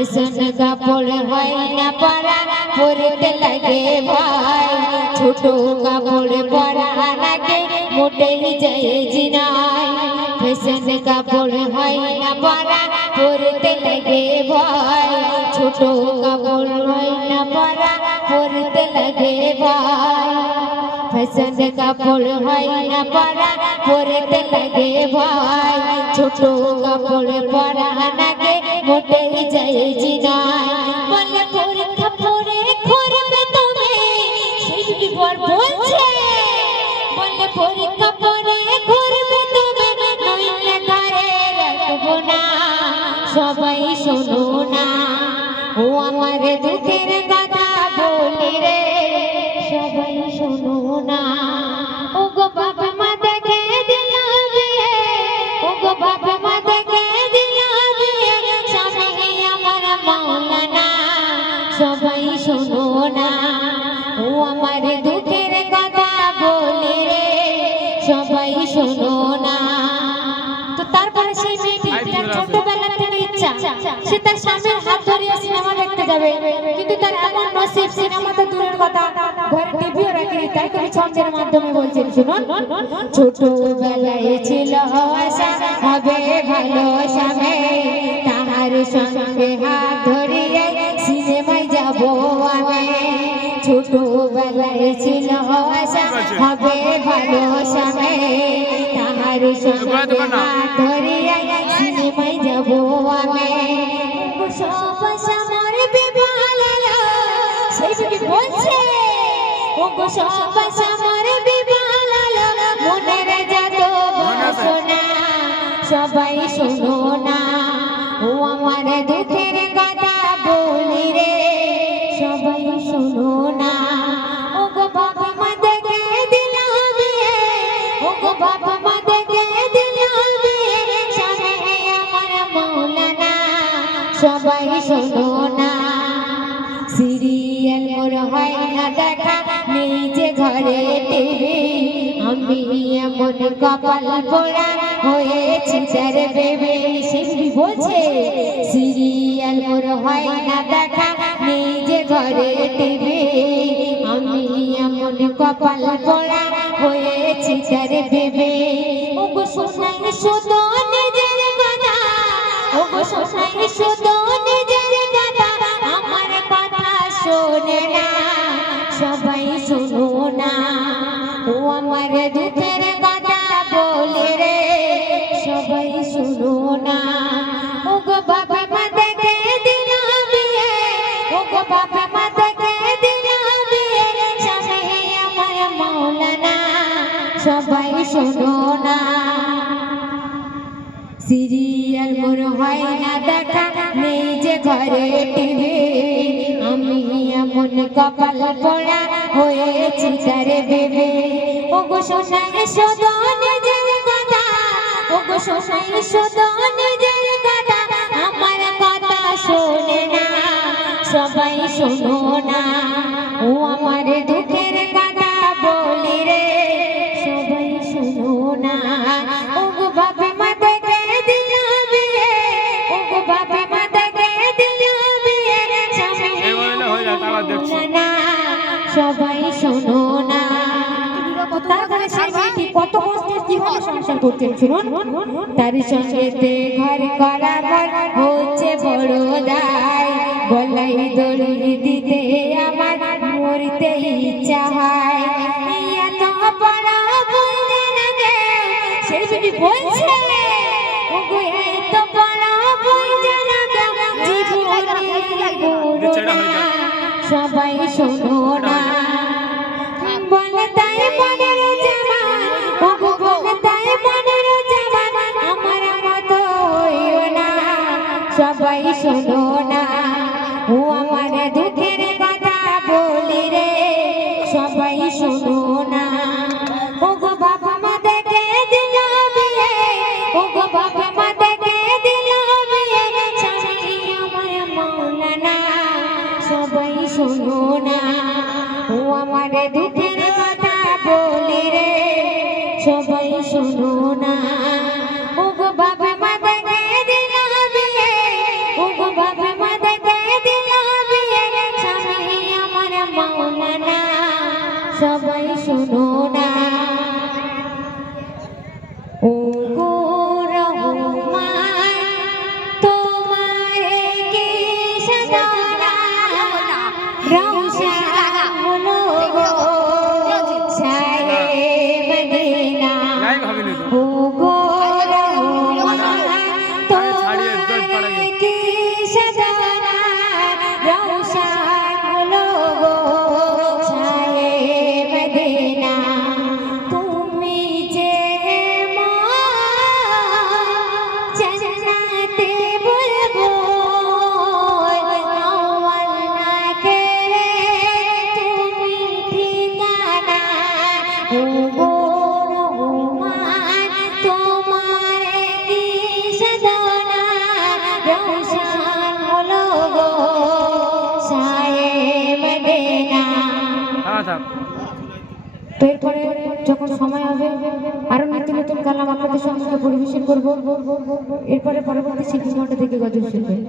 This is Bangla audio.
ফ্যাশন কাপড় হয় না পরা, পরতে লাগে ভাই ছোট কাপড় পরা লাগে মোটেই যায় জিনাই ফ্যাশন কাপড় হয় না পরা, পরতে লাগে ভাই ছোট কাপড় হয় না পরা, পরতে লাগে ভাই ফ্যাশন কাপড় হয় না পরা, পরতে লাগে ভাই ছোট কাপড় পরা লাগে মোটেই যায় জিনাই বলে পরীক্ষা পরে করবে তুমি সবাই শোনো না। ও আমার দুঃখের কথা বলি রে, সবাই শোনো না। সবাই শোনো না। ও আমার দুঃখের কথা বলি রে সবাই শোনো না। তো তারপরে সেই মেয়েটি তার ছোটবেলা থেকে ইচ্ছা সে তার স্বামীর হাত ধরিয়ে সিনেমা দেখতে যাবে। কিন্তু তার এমন নসিব সিনেমা তো দূরের কথা। ঘরে টিভিও রাখেনি তাই কবি ছন্দের মাধ্যমে বলছেন শুনুন। ছোটবেলায় ছিল আশা হবে ভালো স্বামী হবে ভালো স্বামী তাহার হাত ধরিয়ে সিনেমায় যাব আমি। সব আমার বিবাহ সেই যদি বলছে? ও গো সব আমার বিবাহ মনের যত বাসনা। সবাই শোনো না ও আমার দুঃখের সবাই শোনো না। সিরিয়াল মোর হয় না দেখা, নিজে ঘরে টিভি। আমি এমন কপাল পোড়া হয়েছি যার বেবে সিরি বলছে, সিরিয়াল মোর হয় না দেখা, নিজে ঘরে টিভি। আমি এমন কপাল পোড়া হয়েছি যার বেবে। ও গো শোনাই শুধু নিজের কথা ও গো শোনাই শুধু নিজের কথা আমার কথা শোনে না। সবাই শোনো না। ও আমার দুঃখের কথা বলে রে। সবাই শোনো না। ও গো বাবা মা দেখে না। সিরিয়াল মোর হয় না দেখা, নেই যে ঘরে টিভি। আমি এমন কপাল পোড়া হয়েছি তারে ভেবে। ও গো শোনাই শুধু নিজের কথা। ও গো শোনাই শুধু নিজের কথা। আমার কথা শোনে না, সবাই শোনো না। ও আমার দুঃখের কথা বলি রে, সবাই শোনো না। সংসার করতেন শুনুন তার সঙ্গেতে ঘর করা হচ্ছে বড় দায় গলাই দড়ি দিতে আমার মরিতে ইচ্ছা হয় এত বড় বলতে না গে সেই যদি বলছে ওগো এত বড় বলতে না গে জীবনে করো না সবাই শোনো না। সবাই শোনো না। ও আমার দুঃখের কথা বলি রে। সবাই শোনো না। ওগো বাবা মা দেখে দিল বিয়ে। ওগো বাবা মা দেখে দিল বিয়ে। স্বামী আমার মৌলানা। সবাই শোনো না। ও আমার দুঃখের কথা বলি রে। সবাই শোনো সবাই শোনো না। ও তোমার কে সাদা আদাব তো এরপরে যখন সময় হবে, আরও নতুন নতুন কালাম আপনাদের সঙ্গে পরিবেশন করব। এরপরে পরবর্তী শিল্পী মহলটা থেকে গজল শুনবেন